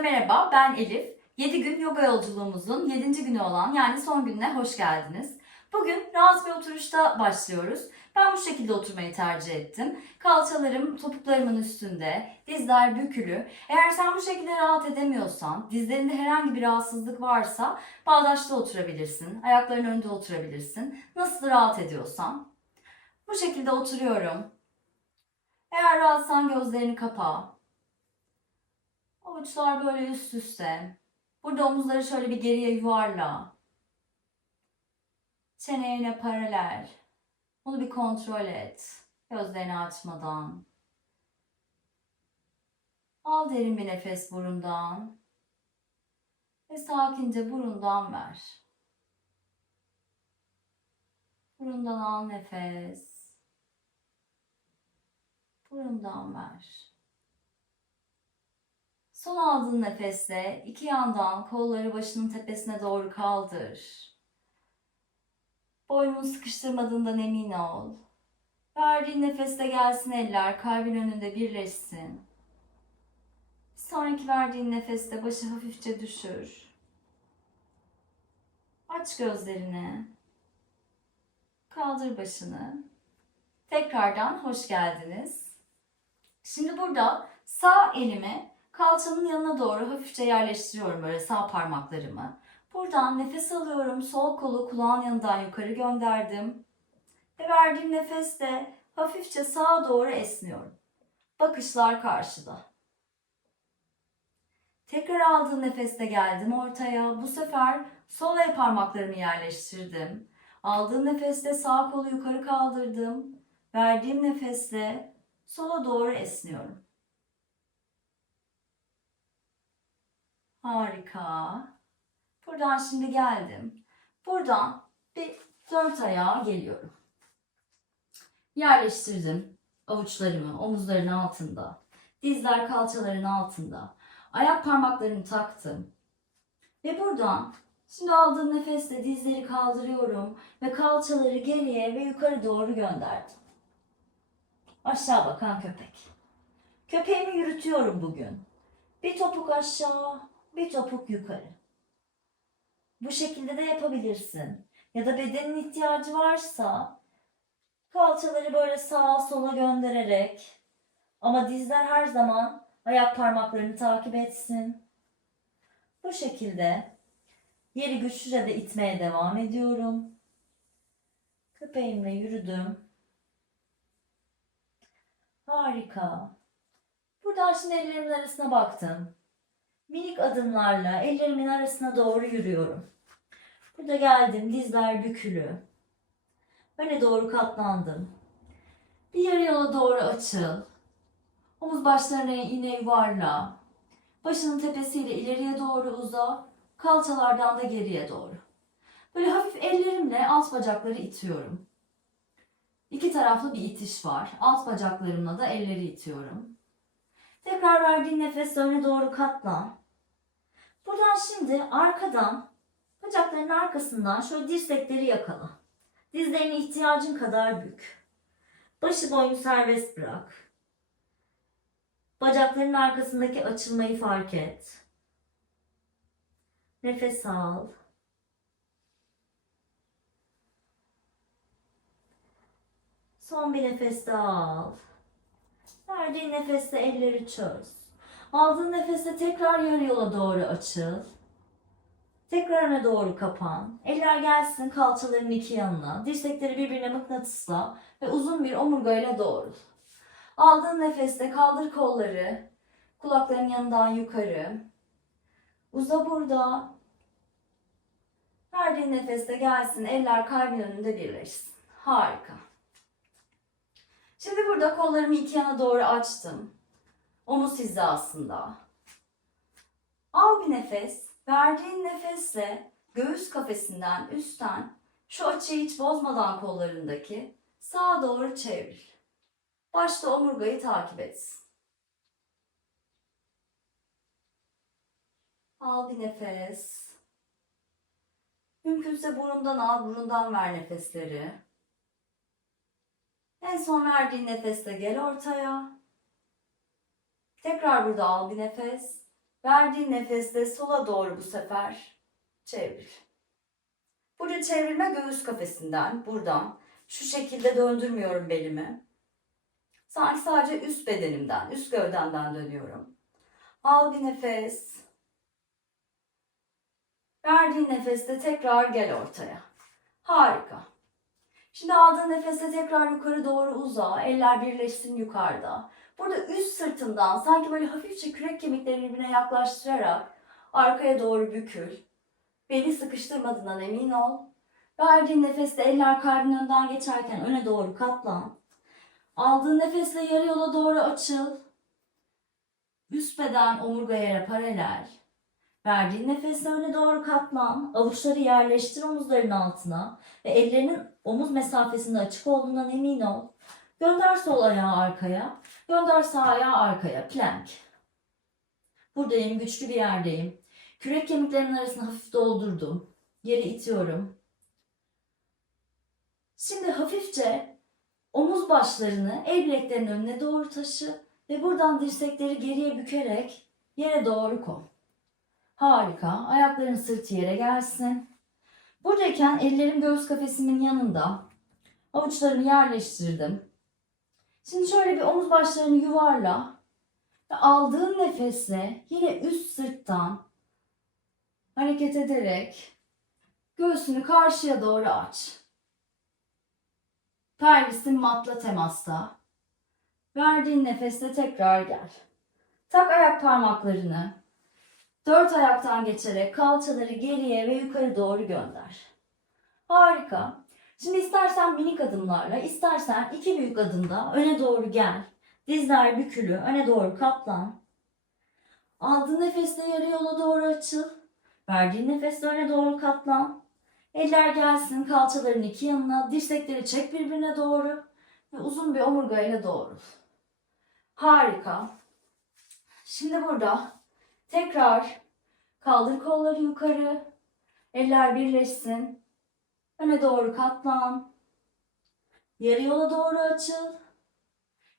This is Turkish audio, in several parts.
Herkese merhaba, ben Elif. 7 gün yoga yolculuğumuzun 7. günü olan yani son gününe hoş geldiniz. Bugün rahat bir oturuşta başlıyoruz. Ben bu şekilde oturmayı tercih ettim. Kalçalarım topuklarımın üstünde, dizler bükülü. Eğer sen bu şekilde rahat edemiyorsan, dizlerinde herhangi bir rahatsızlık varsa bağdaşta oturabilirsin, ayakların önünde oturabilirsin. Nasıl rahat ediyorsan. Bu şekilde oturuyorum. Eğer rahatsan gözlerini kapa. Avuçlar böyle üst üste. Burada omuzları şöyle bir geriye yuvarla. Çene yine paralel. Bunu bir kontrol et. Gözlerini açmadan. Al derin bir nefes burundan. Ve sakince burundan ver. Burundan al nefes. Burundan ver. Son aldığın nefesle iki yandan kolları başının tepesine doğru kaldır. Boynunu sıkıştırmadığından emin ol. Verdiğin nefeste gelsin eller kalbin önünde birleşsin. Sonraki verdiğin nefeste başı hafifçe düşür. Aç gözlerini. Kaldır başını. Tekrardan hoş geldiniz. Şimdi burada sağ elimi kalçanın yanına doğru hafifçe yerleştiriyorum böyle sağ parmaklarımı. Buradan nefes alıyorum. Sol kolu kulağın yanından yukarı gönderdim. Ve verdiğim nefeste hafifçe sağa doğru esniyorum. Bakışlar karşıda. Tekrar aldığım nefeste geldim ortaya. Bu sefer sol el parmaklarımı yerleştirdim. Aldığım nefeste sağ kolu yukarı kaldırdım. Verdiğim nefeste sola doğru esniyorum. Harika. Buradan şimdi geldim. Buradan bir dört ayağa geliyorum. Yerleştirdim avuçlarımı omuzların altında. Dizler kalçaların altında. Ayak parmaklarımı taktım. Ve buradan şimdi aldığım nefesle dizleri kaldırıyorum ve kalçaları geriye ve yukarı doğru gönderdim. Aşağı bakan köpek. Köpeğimi yürütüyorum bugün. Bir topuk aşağı, bir topuk yukarı. Bu şekilde de yapabilirsin. Ya da bedenin ihtiyacı varsa kalçaları böyle sağa sola göndererek ama dizler her zaman ayak parmaklarını takip etsin. Bu şekilde yeri güçlüce de itmeye devam ediyorum. Köpeğimle yürüdüm. Harika. Buradan şimdi ellerimin arasına baktım. Minik adımlarla ellerimin arasına doğru yürüyorum. Burada geldim. Dizler bükülü. Öne doğru katlandım. Bir yarı yola doğru açıl. Omuz başlarına yine yuvarla. Başının tepesiyle ileriye doğru uza. Kalçalardan da geriye doğru. Böyle hafif ellerimle alt bacakları itiyorum. İki taraflı bir itiş var. Alt bacaklarımla da elleri itiyorum. Tekrar verdiğin nefesle öne doğru katlan. Buradan şimdi arkadan, bacakların arkasından şöyle dirsekleri yakala. Dizlerine ihtiyacın kadar bük. Başı boynu serbest bırak. Bacakların arkasındaki açılmayı fark et. Nefes al. Son bir nefes daha al. Verdiğin nefeste elleri çöz. Aldığın nefeste tekrar yarı yola doğru açıl. Tekrar öne doğru kapan. Eller gelsin kalçaların iki yanına. Dirsekleri birbirine mıknatısla ve uzun bir omurgayla doğrul. Aldığın nefeste kaldır kolları. Kulakların yanından yukarı. Uza burada. Verdiğin nefeste gelsin eller kalbin önünde birleşsin. Harika. Şimdi burada kollarımı iki yana doğru açtım. Omuz hizasında. Al bir nefes. Verdiğin nefesle göğüs kafesinden üstten şu açıyı hiç bozmadan kollarındaki sağa doğru çevir. Başta omurgayı takip etsin. Al bir nefes. Mümkünse burundan al, burundan ver nefesleri. En son verdiğin nefeste gel ortaya. Tekrar burada al bir nefes. Verdiğin nefeste sola doğru bu sefer çevir. Burada çevirme göğüs kafesinden, buradan. Şu şekilde döndürmüyorum belimi. Sanki sadece üst bedenimden, üst gövdemden dönüyorum. Al bir nefes. Verdiğin nefeste tekrar gel ortaya. Harika. Şimdi aldığın nefeste tekrar yukarı doğru uza. Eller birleşsin yukarıda. Burada üst sırtından sanki böyle hafifçe kürek kemiklerini birbirine yaklaştırarak arkaya doğru bükül. Beli sıkıştırmadığından emin ol. Verdiğin nefeste eller kalbin önden geçerken öne doğru katlan. Aldığın nefesle yarı yola doğru açıl. Üst beden omurga yere paralel. Verdiğin nefesle öne doğru katlan. Avuçları yerleştir omuzların altına. Ve ellerinin omuz mesafesinde açık olduğundan emin ol. Gönder sol ayağı arkaya. Gönder sağ ayağı arkaya. Plank. Buradayım, güçlü bir yerdeyim. Kürek kemiklerimin arasını hafif doldurdum. Yeri itiyorum. Şimdi hafifçe omuz başlarını el bileklerinin önüne doğru taşı ve buradan dirsekleri geriye bükerek yere doğru koy. Harika. Ayakların sırtı yere gelsin. Buradayken ellerim göğüs kafesimin yanında. Avuçlarını yerleştirdim. Şimdi şöyle bir omuz başlarını yuvarla. Ve aldığın nefesle yine üst sırttan hareket ederek göğsünü karşıya doğru aç. Pelvisin matla temasta. Verdiğin nefeste tekrar gel. Tak ayak parmaklarını. Dört ayaktan geçerek kalçaları geriye ve yukarı doğru gönder. Harika. Şimdi istersen minik adımlarla, istersen iki büyük adımda öne doğru gel. Dizler bükülü, öne doğru katlan. Aldığın nefesle yarı yola doğru açıl. Verdiğin nefesle öne doğru katlan. Eller gelsin kalçaların iki yanına, dirsekleri çek birbirine doğru ve uzun bir omurgayla doğrul. Harika. Şimdi burada tekrar kaldır kolları yukarı, eller birleşsin, öne doğru katlan, yarı yola doğru açıl,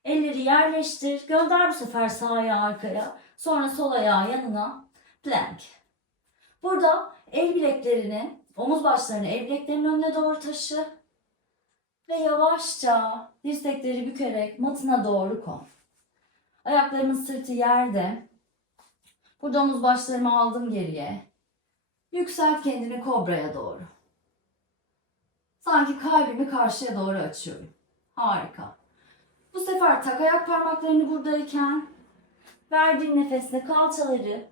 elleri yerleştir, gönder bu sefer sağ ayağı arkaya, sonra sol ayağı yanına, plank. Burada el bileklerini, omuz başlarını el bileklerinin önüne doğru taşı ve yavaşça dirsekleri bükerek matına doğru koy. Ayaklarımın sırtı yerde. Burada omuz başlarımı aldım geriye. Yükselt kendini kobraya doğru. Sanki kalbimi karşıya doğru açıyorum. Harika. Bu sefer tak ayak parmaklarını buradayken verdiğin nefesle kalçaları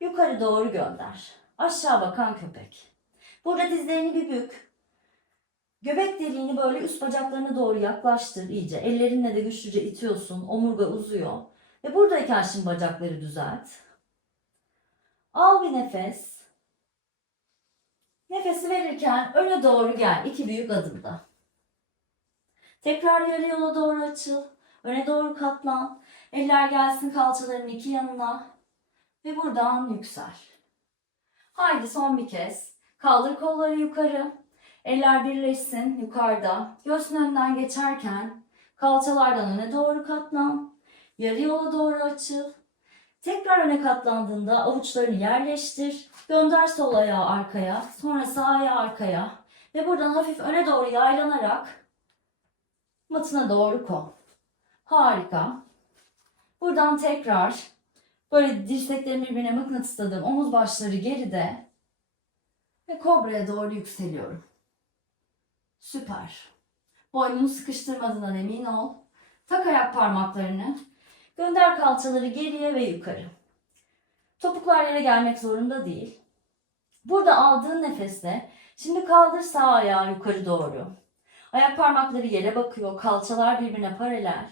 yukarı doğru gönder. Aşağı bakan köpek. Burada dizlerini bir bük. Göbek deliğini böyle üst bacaklarına doğru yaklaştır iyice. Ellerinle de güçlüce itiyorsun. Omurga uzuyor. Ve buradayken şimdi bacakları düzelt. Al bir nefes. Nefesi verirken öne doğru gel. İki büyük adımda. Tekrar yarı yola doğru açıl. Öne doğru katlan. Eller gelsin kalçaların iki yanına. Ve buradan yüksel. Haydi son bir kez. Kaldır kolları yukarı. Eller birleşsin yukarıda. Göğsün önünden geçerken kalçalardan öne doğru katlan. Yarı yola doğru açıl. Tekrar öne katlandığında avuçlarını yerleştir. Gönder sol ayağı arkaya. Sonra sağ ayağı arkaya. Ve buradan hafif öne doğru yaylanarak matına doğru koy. Harika. Buradan tekrar böyle dirseklerin birbirine mıknatısladığım omuz başları geride. Ve kobraya doğru yükseliyorum. Süper. Boynunu sıkıştırmadığından emin ol. Tak ayak parmaklarını. Gönder kalçaları geriye ve yukarı. Topuklar yere gelmek zorunda değil. Burada aldığın nefesle şimdi kaldır sağ ayağı yukarı doğru. Ayak parmakları yere bakıyor. Kalçalar birbirine paralel.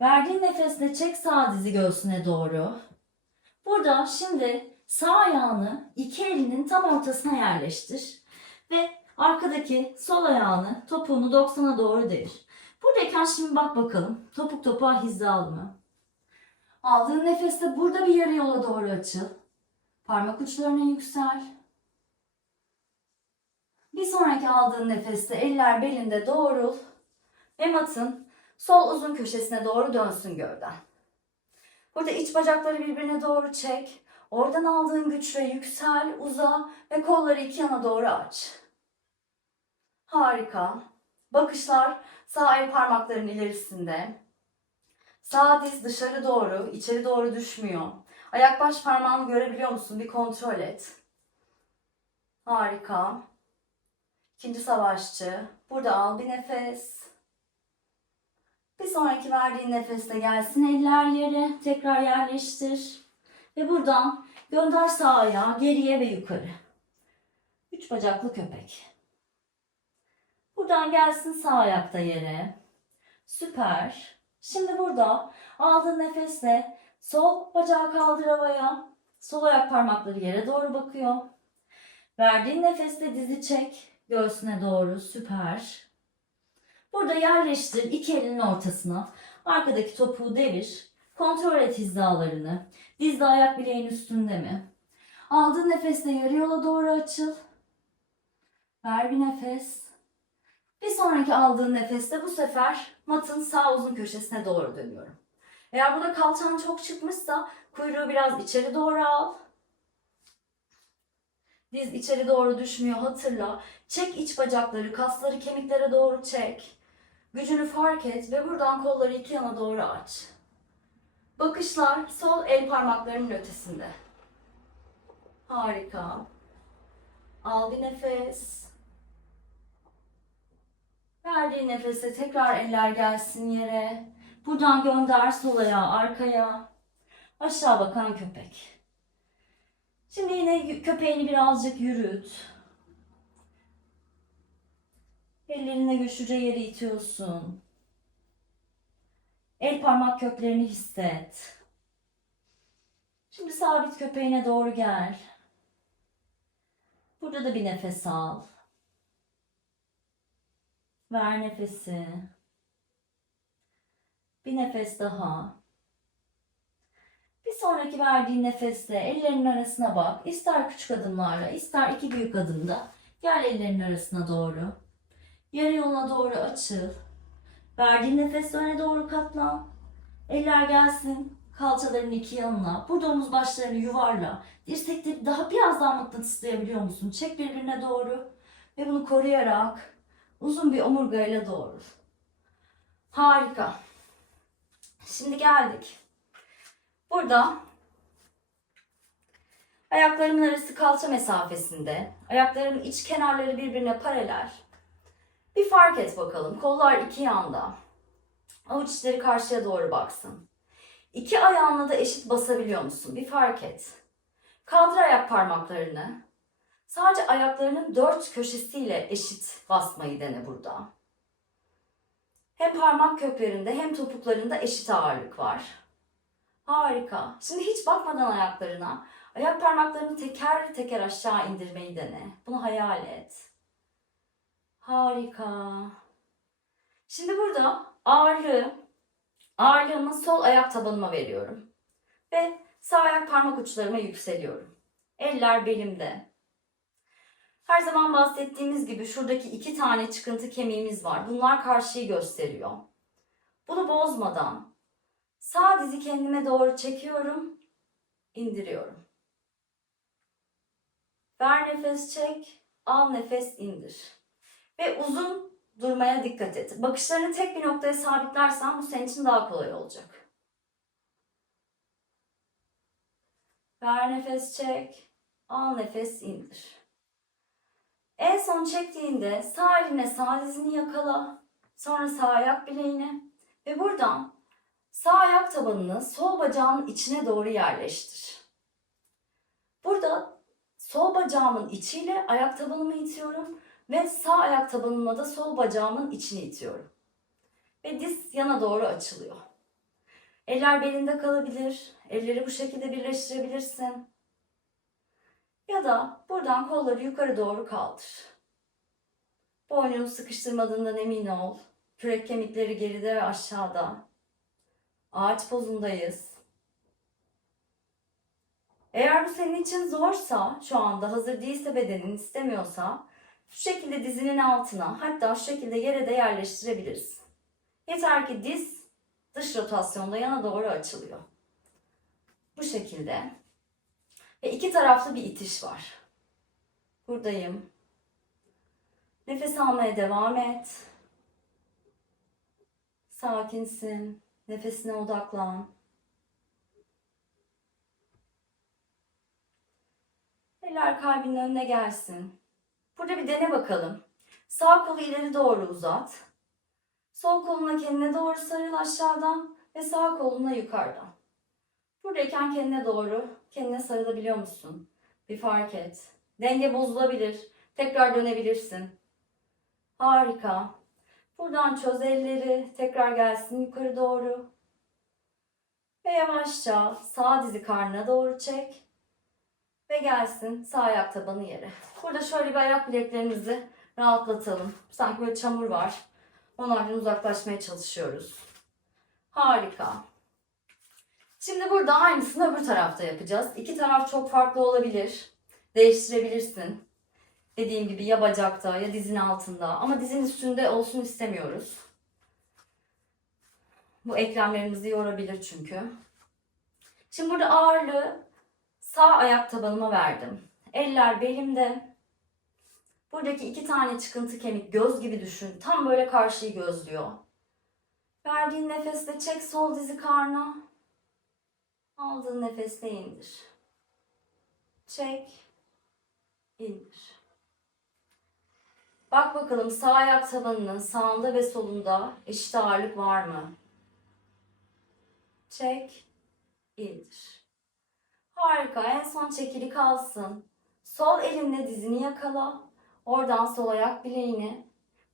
Verdiğin nefesle çek sağ dizi göğsüne doğru. Burada şimdi sağ ayağını iki elinin tam ortasına yerleştir. Ve arkadaki sol ayağını, topuğunu 90'a doğru devir. Buradayken şimdi bak bakalım topuk topuğa hizalı mı? Aldığın nefeste burada bir yarı yola doğru açıl. Parmak uçlarına yüksel. Bir sonraki aldığın nefeste eller belinde doğrul. Ve matın sol uzun köşesine doğru dönsün gövden. Burada iç bacakları birbirine doğru çek. Oradan aldığın güçle yüksel, uza ve kolları iki yana doğru aç. Harika. Bakışlar sağ el parmakların ilerisinde. Sağ diz dışarı doğru, içeri doğru düşmüyor. Ayak baş parmağını görebiliyor musun? Bir kontrol et. Harika. İkinci savaşçı. Burada al bir nefes. Bir sonraki verdiğin nefeste gelsin eller yere. Tekrar yerleştir. Ve buradan gönder sağ ayağı geriye ve yukarı. Üç bacaklı köpek. Buradan gelsin sağ ayakta yere. Süper. Şimdi burada aldığın nefesle sol bacağı kaldır havaya. Sol ayak parmakları yere doğru bakıyor. Verdiğin nefeste dizi çek. Göğsüne doğru. Süper. Burada yerleştir iki elinin ortasına. Arkadaki topuğu devir. Kontrol et hizalarını. Dizde ayak bileğin üstünde mi? Aldığın nefesle yarı yola doğru açıl. Ver bir nefes. Bir sonraki aldığın nefeste bu sefer matın sağ uzun köşesine doğru dönüyorum. Eğer burada kalçan çok çıkmışsa kuyruğu biraz içeri doğru al. Diz içeri doğru düşmüyor, hatırla. Çek iç bacakları, kasları kemiklere doğru çek. Gücünü fark et ve buradan kolları iki yana doğru aç. Bakışlar sol el parmaklarının ötesinde. Harika. Al bir nefes. Verdiğin nefese tekrar eller gelsin yere. Buradan gönder sol ayağı arkaya. Aşağı bakan köpek. Şimdi yine köpeğini birazcık yürüt. Ellerine güçlüce yere itiyorsun. El parmak köklerini hisset. Şimdi sabit köpeğine doğru gel. Burada da bir nefes al. Ver nefesi. Bir nefes daha. Bir sonraki verdiğin nefeste ellerinin arasına bak. İster küçük adımlarla, ister iki büyük adımda. Gel ellerinin arasına doğru. Yarı yoluna doğru açıl. Verdiğin nefesle öne doğru katlan. Eller gelsin kalçaların iki yanına. Burada omuz başlarını yuvarla. Dirsekleri daha biraz daha mıknatıslayabiliyor musun? Çek birbirine doğru. Ve bunu koruyarak uzun bir omurgayla doğru. Harika. Şimdi geldik. Burada ayaklarımın arası kalça mesafesinde. Ayaklarımın iç kenarları birbirine paralel. Bir fark et bakalım. Kollar iki yanda. Avuç içleri karşıya doğru baksın. İki ayağınla da eşit basabiliyor musun? Bir fark et. Kaldır ayak parmaklarını. Sadece ayaklarının dört köşesiyle eşit basmayı dene burada. Hem parmak köklerinde hem topuklarında eşit ağırlık var. Harika. Şimdi hiç bakmadan ayaklarına, ayak parmaklarını teker teker aşağı indirmeyi dene. Bunu hayal et. Harika. Şimdi burada ağırlığımı sol ayak tabanıma veriyorum. Ve sağ ayak parmak uçlarıma yükseliyorum. Eller belimde. Her zaman bahsettiğimiz gibi şuradaki iki tane çıkıntı kemiğimiz var. Bunlar karşıyı gösteriyor. Bunu bozmadan sağ dizi kendime doğru çekiyorum, indiriyorum. Ver nefes çek, al nefes indir. Ve uzun durmaya dikkat et. Bakışlarını tek bir noktaya sabitlersen bu senin için daha kolay olacak. Ver nefes çek, al nefes indir. En son çektiğinde sağ eline sağ dizini yakala. Sonra sağ ayak bileğine. Ve buradan sağ ayak tabanını sol bacağın içine doğru yerleştir. Burada sol bacağımın içiyle ayak tabanımı itiyorum. Ve sağ ayak tabanımla da sol bacağımın içini itiyorum. Ve diz yana doğru açılıyor. Eller belinde kalabilir. Elleri bu şekilde birleştirebilirsin. Ya da buradan kolları yukarı doğru kaldır. Boynunu sıkıştırmadığından emin ol. Kürek kemikleri geride ve aşağıda. Ağaç pozundayız. Eğer bu senin için zorsa, şu anda hazır değilse bedenin istemiyorsa, şu şekilde dizinin altına, hatta şu şekilde yere de yerleştirebilirsin. Yeter ki diz dış rotasyonda yana doğru açılıyor. Bu şekilde. Ve iki taraflı bir itiş var. Buradayım. Nefes almaya devam et. Sakinsin. Nefesine odaklan. Eller kalbinin önüne gelsin. Burada bir dene bakalım. Sağ kolu ileri doğru uzat. Sol koluna kendine doğru sarıl aşağıdan ve sağ koluna yukarıdan. Buradayken kendine sarılabiliyor musun? Bir fark et. Denge bozulabilir. Tekrar dönebilirsin. Harika. Buradan çöz elleri. Tekrar gelsin yukarı doğru. Ve yavaşça sağ dizi karnına doğru çek. Ve gelsin sağ ayak tabanı yere. Burada şöyle bir ayak bileklerimizi rahatlatalım. Sanki böyle çamur var. Onlardan uzaklaşmaya çalışıyoruz. Harika. Şimdi burada aynısını öbür tarafta yapacağız. İki taraf çok farklı olabilir. Değiştirebilirsin. Dediğim gibi ya bacakta ya dizin altında. Ama dizin üstünde olsun istemiyoruz. Bu eklemlerimizi yorabilir çünkü. Şimdi burada ağırlığı sağ ayak tabanıma verdim. Eller belimde. Buradaki iki tane çıkıntı kemik göz gibi düşün. Tam böyle karşıyı gözlüyor. Verdiğin nefesle çek sol dizi karna. Aldığın nefesle indir. Çek. İndir. Bak bakalım sağ ayak tabanının sağında ve solunda eşit ağırlık var mı? Çek. İndir. Harika. En son çekili kalsın. Sol elinle dizini yakala. Oradan sol ayak bileğini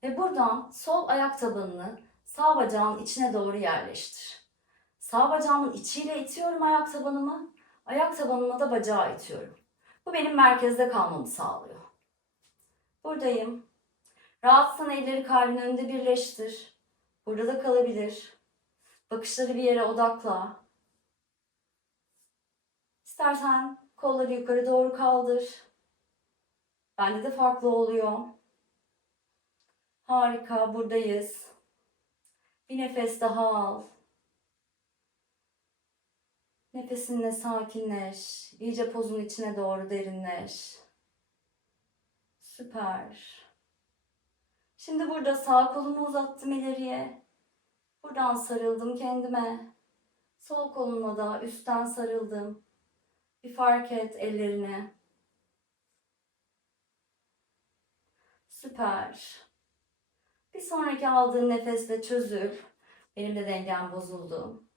ve buradan sol ayak tabanını sağ bacağın içine doğru yerleştir. Sağ bacağımın içiyle itiyorum ayak tabanımı. Ayak tabanıma da bacağı itiyorum. Bu benim merkezde kalmamı sağlıyor. Buradayım. Rahatsan elleri kalbin önünde birleştir. Burada da kalabilir. Bakışları bir yere odakla. İstersen kolları yukarı doğru kaldır. Bende de farklı oluyor. Harika, buradayız. Bir nefes daha al. Nefesinle sakinleş. İyice pozun içine doğru derinleş. Süper. Şimdi burada sağ kolumu uzattım ileriye. Buradan sarıldım kendime. Sol kolumla da üstten sarıldım. Bir fark et ellerini. Süper. Bir sonraki aldığın nefesle çözül. Benim de dengem bozuldu.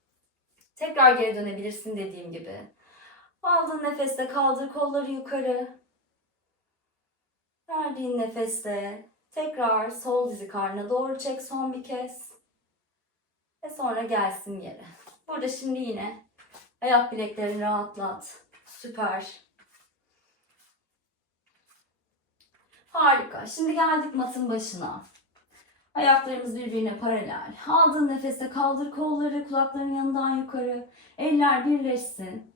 Tekrar geri dönebilirsin dediğim gibi. Aldığın nefesle kaldır kolları yukarı. Verdiğin nefesle tekrar sol dizi karnına doğru çek son bir kez. Ve sonra gelsin yere. Burada şimdi yine ayak bileklerini rahatlat. Süper. Harika. Şimdi geldik matın başına. Ayaklarımız birbirine paralel. Aldığın nefeste kaldır kolları kulakların yanından yukarı. Eller birleşsin.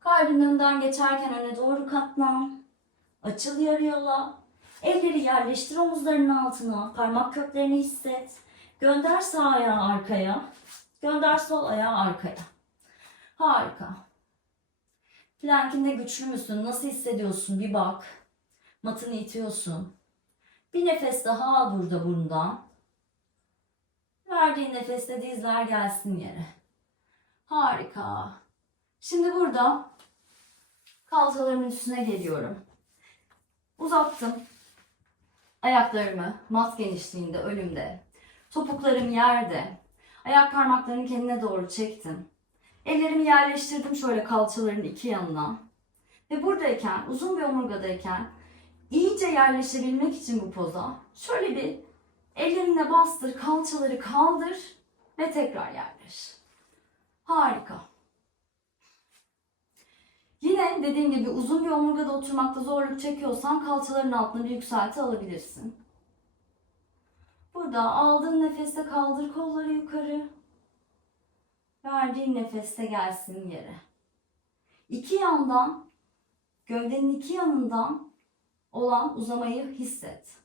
Kalbin önünden geçerken öne doğru katlan. Açıl yarı yola. Elleri yerleştir omuzlarının altına. Parmak köklerini hisset. Gönder sağ ayağı arkaya. Gönder sol ayağı arkaya. Harika. Plankinde güçlü müsün? Nasıl hissediyorsun? Bir bak. Matını itiyorsun. Bir nefes daha al burada burundan. Verdiğin nefeste dizler gelsin yere. Harika. Şimdi burada kalçalarımın üstüne geliyorum. Uzattım. Ayaklarımı mat genişliğinde önümde. Topuklarım yerde. Ayak parmaklarını kendine doğru çektim. Ellerimi yerleştirdim şöyle kalçaların iki yanına. Ve buradayken, uzun bir omurgadayken iyice yerleşebilmek için bu poza şöyle bir ellerinle bastır, kalçaları kaldır ve tekrar yerleş. Harika. Yine dediğim gibi uzun bir omurgada oturmakta zorluk çekiyorsan kalçaların altına bir yükselti alabilirsin. Burada aldığın nefeste kaldır kolları yukarı. Verdiğin nefeste gelsin yere. İki yandan, gövdenin iki yanından olan uzamayı hisset.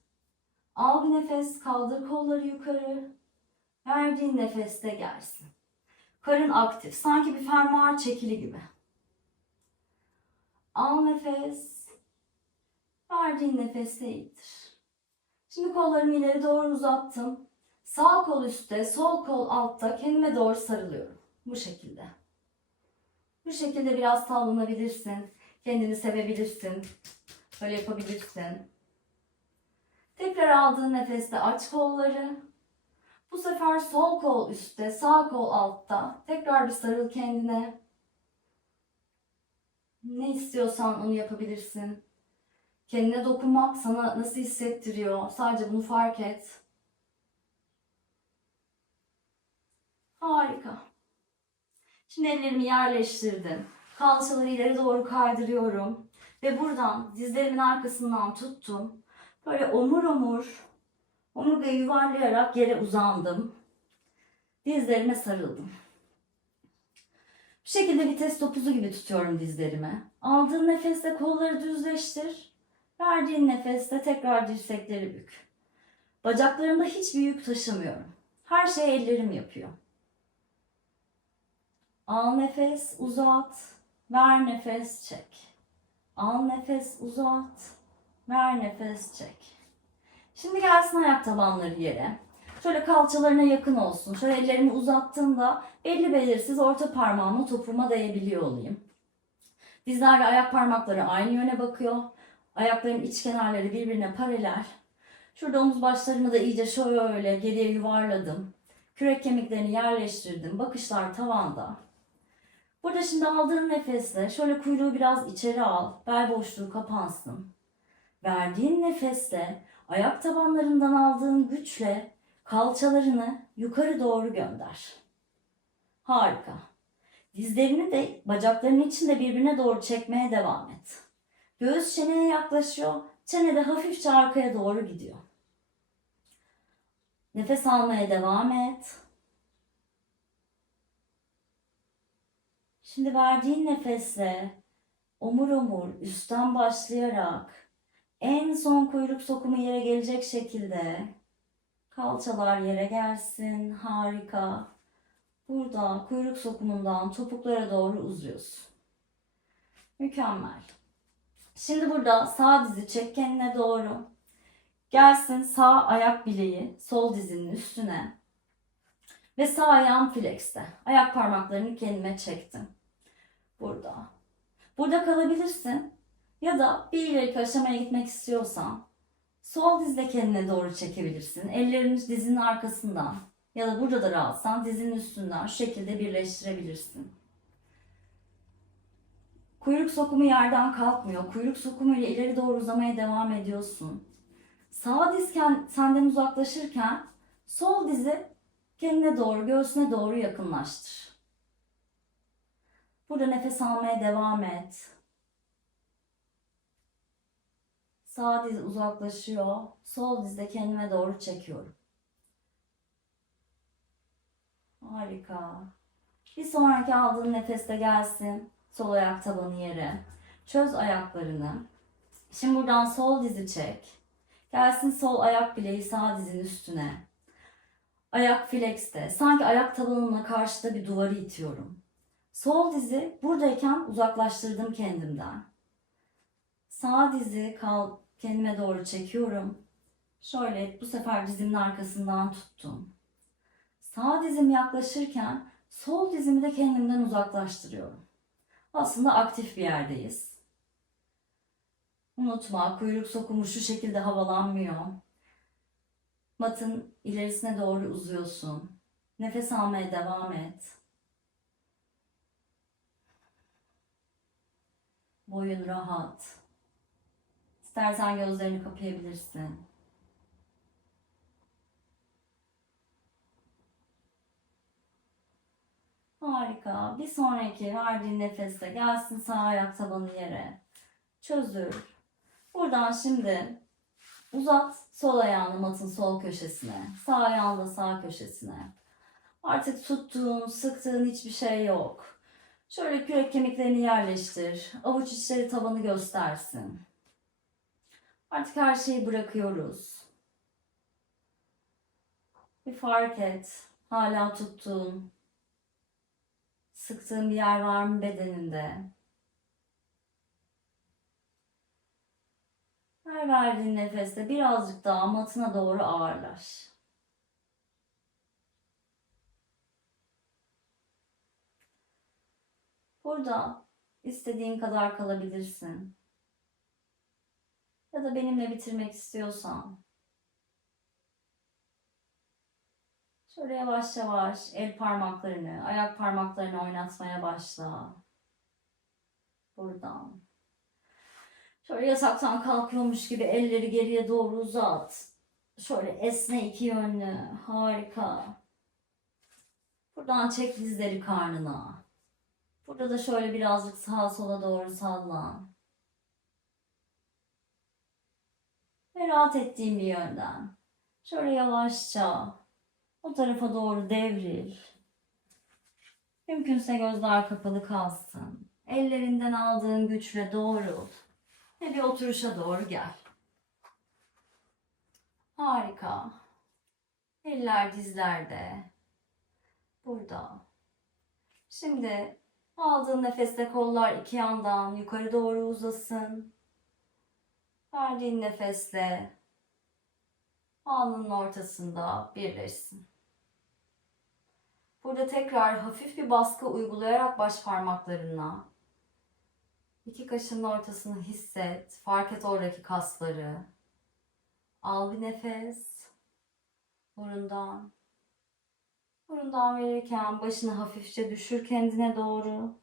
Al bir nefes, kaldır kolları yukarı. Verdiğin nefeste gelsin. Karın aktif, sanki bir fermuar çekili gibi. Al nefes. Verdiğin nefeste indir. Şimdi kollarımı ileri doğru uzattım. Sağ kol üstte, sol kol altta kendime doğru sarılıyorum. Bu şekilde. Bu şekilde biraz sallanabilirsin. Kendini sevebilirsin. Böyle yapabilirsin. Tekrar aldığın nefeste aç kolları. Bu sefer sol kol üstte, sağ kol altta. Tekrar bir sarıl kendine. Ne istiyorsan onu yapabilirsin. Kendine dokunmak sana nasıl hissettiriyor? Sadece bunu fark et. Harika. Şimdi ellerimi yerleştirdim. Kalçaları ileri doğru kaydırıyorum. Ve buradan dizlerimin arkasından tuttum. Böyle omur omur, omurgayı yuvarlayarak yere uzandım. Dizlerime sarıldım. Bu şekilde vites topuzu gibi tutuyorum dizlerimi. Aldığın nefeste kolları düzleştir. Verdiğin nefeste tekrar dirsekleri bük. Bacaklarımda hiçbir yük taşımıyorum. Her şeyi ellerim yapıyor. Al nefes, uzat. Ver nefes, çek. Al nefes, uzat. Ver nefes, çek. Şimdi gelsin ayak tabanları yere. Şöyle kalçalarına yakın olsun. Şöyle ellerimi uzattığımda belli belirsiz orta parmağımı topuğuma değebiliyor olayım. Dizler ve ayak parmakları aynı yöne bakıyor. Ayakların iç kenarları birbirine paralel. Şurada omuz başlarımı da iyice şöyle geriye yuvarladım. Kürek kemiklerini yerleştirdim. Bakışlar tavanda. Burada şimdi aldığın nefesle şöyle kuyruğu biraz içeri al. Bel boşluğu kapansın. Verdiğin nefesle ayak tabanlarından aldığın güçle kalçalarını yukarı doğru gönder. Harika. Dizlerini de bacaklarının içinde birbirine doğru çekmeye devam et. Göğüs çeneye yaklaşıyor. Çene de hafifçe arkaya doğru gidiyor. Nefes almaya devam et. Şimdi verdiğin nefesle omur omur üstten başlayarak en son kuyruk sokumu yere gelecek şekilde kalçalar yere gelsin. Harika. Burada kuyruk sokumundan topuklara doğru uzuyorsun. Mükemmel. Şimdi burada sağ dizi çek kendine doğru. Gelsin sağ ayak bileği sol dizinin üstüne. Ve sağ ayağım flexte. Ayak parmaklarını kendime çektim. Burada. Burada kalabilirsin. Ya da bir ileriki aşamaya gitmek istiyorsan sol dizle kendine doğru çekebilirsin. Ellerini dizinin arkasından ya da burada da rahatsan dizinin üstünden şu şekilde birleştirebilirsin. Kuyruk sokumu yerden kalkmıyor. Kuyruk sokumuyla ileri doğru uzamaya devam ediyorsun. Sağ diz senden uzaklaşırken sol dizi kendine doğru, göğsüne doğru yakınlaştır. Burada nefes almaya devam et. Sağ diz uzaklaşıyor. Sol dizde kendime doğru çekiyorum. Harika. Bir sonraki aldığın nefeste gelsin. Sol ayak tabanı yere. Çöz ayaklarını. Şimdi buradan sol dizi çek. Gelsin sol ayak bileği sağ dizin üstüne. Ayak flexte. Sanki ayak tabanımla karşıda bir duvarı itiyorum. Sol dizi buradayken uzaklaştırdım kendimden. Sağ dizi kendime doğru çekiyorum. Şöyle bu sefer dizimin arkasından tuttum. Sağ dizim yaklaşırken sol dizimi de kendimden uzaklaştırıyorum. Aslında aktif bir yerdeyiz. Unutma, kuyruk sokumu şu şekilde havalanmıyor. Matın ilerisine doğru uzuyorsun. Nefes almaya devam et. Boyun rahat. İstersen gözlerini kapayabilirsin. Harika. Bir sonraki verdiğin nefeste gelsin sağ ayak tabanı yere. Çözür. Buradan şimdi uzat sol ayağını matın sol köşesine. Sağ ayağını da sağ köşesine. Artık tuttuğun, sıktığın hiçbir şey yok. Şöyle kürek kemiklerini yerleştir. Avuç içleri tavanı göstersin. Artık her şeyi bırakıyoruz. Bir fark et. Hala tuttuğun, sıktığın bir yer var mı bedeninde? Her verdiğin nefeste birazcık daha matına doğru ağırlaş. Burada istediğin kadar kalabilirsin. Ya da benimle bitirmek istiyorsan şöyle yavaş yavaş el parmaklarını, ayak parmaklarını oynatmaya başla. Buradan. Şöyle yataktan kalkıyormuş gibi elleri geriye doğru uzat. Şöyle esne iki yönlü. Harika. Buradan çek dizleri karnına. Burada da şöyle birazcık sağa sola doğru sallan. Ve rahat ettiğin bir yönden. Şöyle yavaşça o tarafa doğru devril. Mümkünse gözler kapalı kalsın. Ellerinden aldığın güçle doğrul. Ve bir oturuşa doğru gel. Harika. Eller dizlerde. Burada. Şimdi aldığın nefeste kollar iki yandan yukarı doğru uzasın. Verdiğin nefesle alnının ortasında birleşsin. Burada tekrar hafif bir baskı uygulayarak baş parmaklarına iki kaşının ortasını hisset. Fark et oradaki kasları. Al bir nefes. Burundan. Burundan verirken başını hafifçe düşür kendine doğru.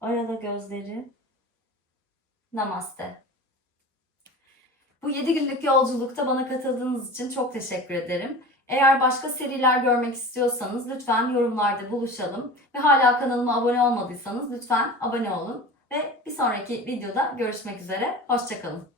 Arala gözleri. Namaste. Bu 7 günlük yolculukta bana katıldığınız için çok teşekkür ederim. Eğer başka seriler görmek istiyorsanız lütfen yorumlarda buluşalım. Ve hala kanalıma abone olmadıysanız lütfen abone olun. Ve bir sonraki videoda görüşmek üzere. Hoşça kalın.